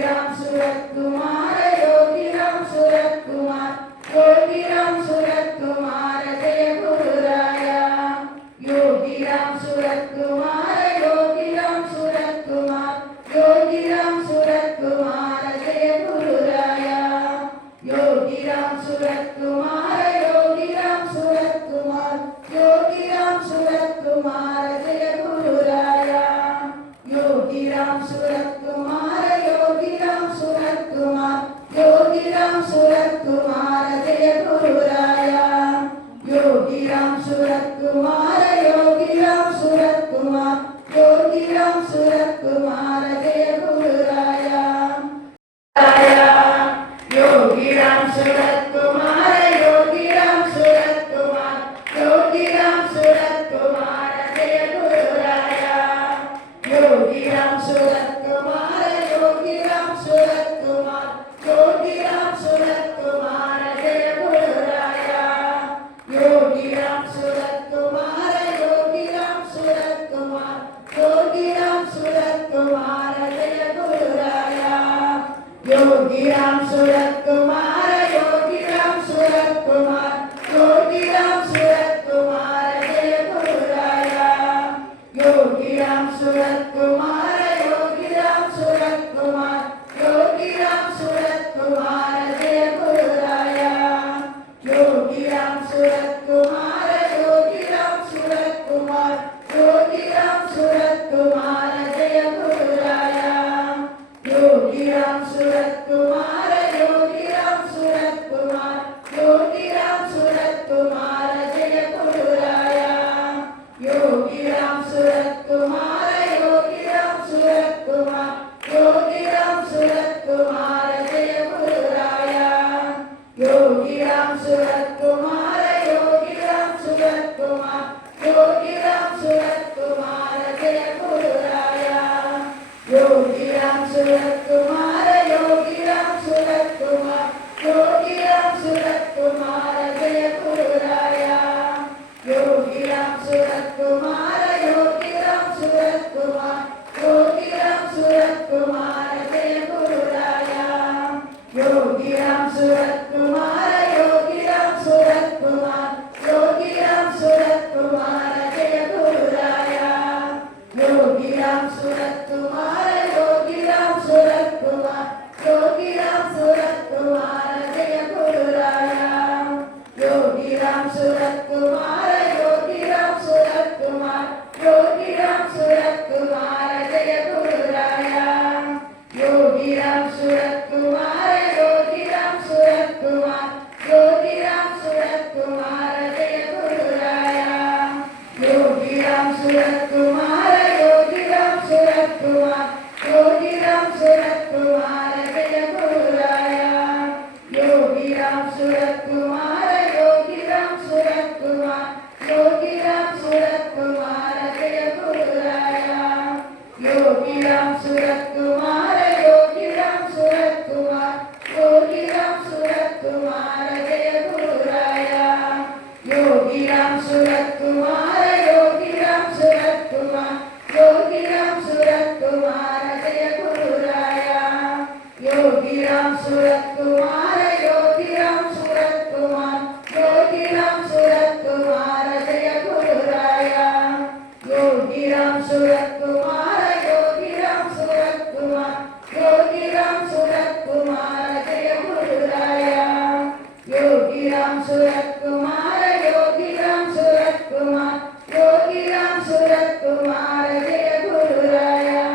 राम सूरत कुमार, योगी राम सूरत कुमार, योगी राम सूरत कुमार जय गुरु राया। योगी राम सूरत कुमार, योगी राम सूरत कुमार, योगी राम सूरत कुमार जय गुरु राया। योगी राम सूरत कुमार, योगी राम सूरत कुमार, योगी राम सूरत कुमार जय गुरु राया। योगी राम सूरत कुमार, योगी राम सूरत कुमार, योगी राम सूरत कुमार जय गुरु राया। योगी राम सूरत कुमार, योगी राम सूरत कुमार, योगी राम सूरत कुमार जय गुरु राया। योगी राम सूरत कुमार, योगी राम सूरत कुमार, योगी राम सूरत कुमार जय गुरु राया। योगी राम सूरत कुमार, योगी राम सूरत कुमार, योगी राम सूरत कुमार जय गुरु राया। योगी राम सूरत कुमार, योगी राम सूरत कुमार, योगी राम सूरत कुमार जय गुरु राया। योगी राम सूरत कुमार, योगी राम सूरत कुमार, योगी राम सूरत कुमार जय गुरु राया। योगी राम सूरत कुमार, योगी राम सूरत कुमार, योगी राम सूरत कुमार जय गुरु राया। योगी राम सूरत कुमार, योगी राम सूरत कुमार, योगी राम सूरत कुमार जय गुरु राया। योगी राम सूरत कुमार, योगी राम सूरत कुमार, योगी राम सूरत कुमार जय गुरु राया। योगी राम सूरत कुमार, योगी राम सूरत कुमार, योगी राम सूरत कुमार जय गुरु राया। योगी राम सूरत कुमार, योगी राम सूरत कुमार, योगी राम सूरत कुमार जय गुरु राया। योगी राम सूरत कुमार, योगी राम सूरत कुमार, योगी राम सूरत कुमार जय गुरु राया। योगी राम सूरत कुमार, योगी राम सूरत कुमार, योगी राम सूरत कुमार जय गुरु राया। योगी राम सूरत कुमार, योगी राम सूरत कुमार, योगी राम सूरत कुमार जय गुरु राया। योगी राम सूरत कुमार, योगी राम सूरत कुमार, योगी राम सूरत कुमार जय गुरु राया। योगी राम सूरत कुमार, योगी राम सूरत कुमार, योगी राम सूरत कुमार जय गुरु राया। योगी राम सूरत कुमार, योगी राम सूरत कुमार, योगी राम सूरत कुमार जय गुरु राया। योगी राम सूरत कुमार, योगी राम सूरत कुमार, योगी राम सूरत कुमार जय गुरु राया। योगी राम सूरत कुमार, योगी राम सूरत कुमार, योगी राम सूरत कुमार जय गुरु राया। योगी राम सूरत कुमार, योगी राम सूरत कुमार, योगी राम सूरत कुमार जय गुरु राया। योगी राम सूरत कुमार, योगी राम सूरत कुमार, योगी राम सूरत कुमार जय गुरु राया। योगी राम सूरत कुमार, योगी राम सूरत कुमार, योगी राम सूरत कुमार जय गुरु राया। योगी राम सूरत कुमार, योगी राम सूरत कुमार, योगी राम सूरत कुमार जय गुरु राया। योगी राम सूरत कुमार, योगी राम सूरत कुमार, योगी राम सूरत कुमार जय गुरु राया।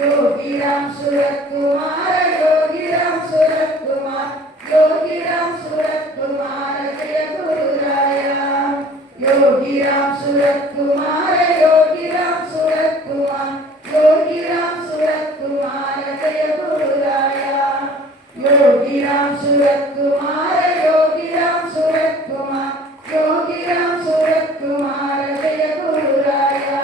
योगी राम सूरत कुमार, योगी राम सूरत कुमार, योगी राम सूरत कुमार जय गुरु राया। योगी राम सूरत कुमार, योगी राम सूरत कुमार, योगी राम सूरत कुमार जय गुरु राया। योगी राम सूरत कुमार, योगी राम सूरत कुमार, योगी राम सूरत कुमार जय गुरु राया।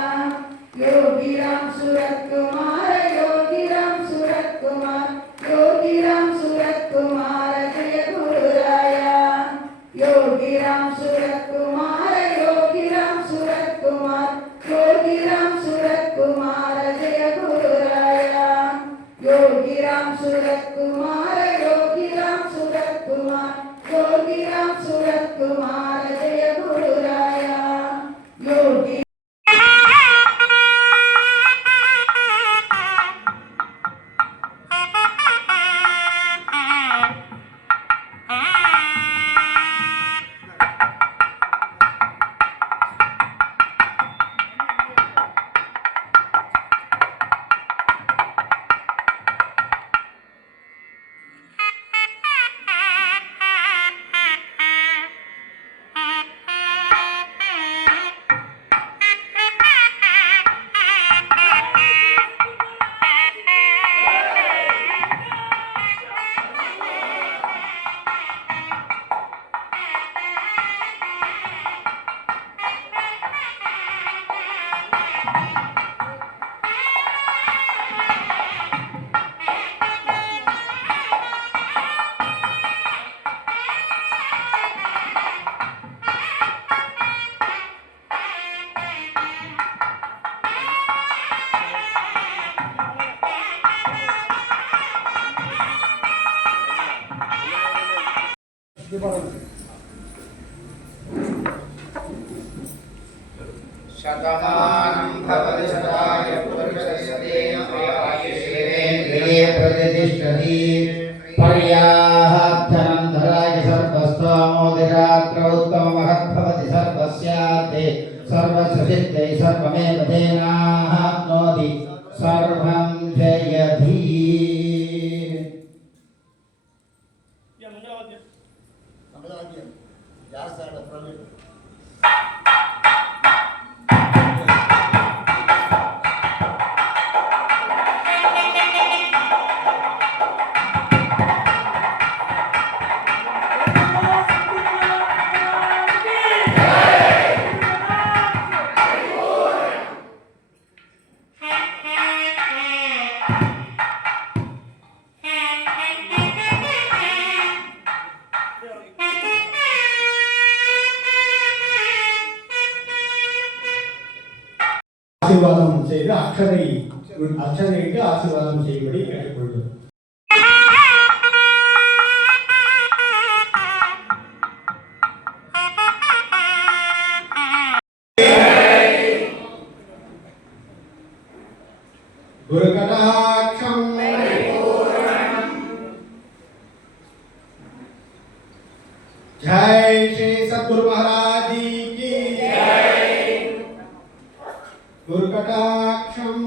योगी राम सूरत कुमार, योगी राम सूरत कुमार, योगी राम सूरत कुमार जय गुरु राया। योगी राम सूरत कुमार, योगी राम सूरत कुमार, योगी राम सूरत कुमार जय गुरु राया। योगी योगी राम सूरत कुमार योगी राम सूरत कुमार योगी राम सूरत कुमार जय गुरु राया योगी शतमानं भवति शताय पुरुषस्य आयुष्येन्द्रिये प्रतिष्ठति पर्याहार्थनं धराय सर्वस्तोमोदिरात्र उत्तममहद्भवति सर्वस्यार्थे सर्वसुसिद्धै सर्वमेव तेनाप्नोति सर्वं जयति मंगलावाद्यम यार साइड प्रवीण ஆசீர்வாதம் செய்து அக்ஷதைக்கு ஆசீர்வாதம் செய்யும்படி கேட்டுக்கொள்கிறோம். குரு கடாட்சம் जय श्री सद्गुरु महाराज जी की जय गुरु कटाक्षम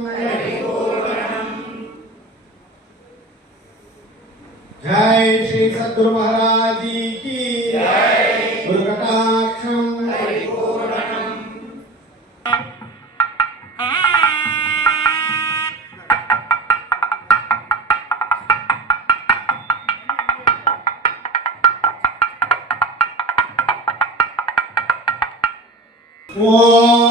जय श्री सद्गुरु महाराज जी की जय गुरु कटाक्षम Whoa!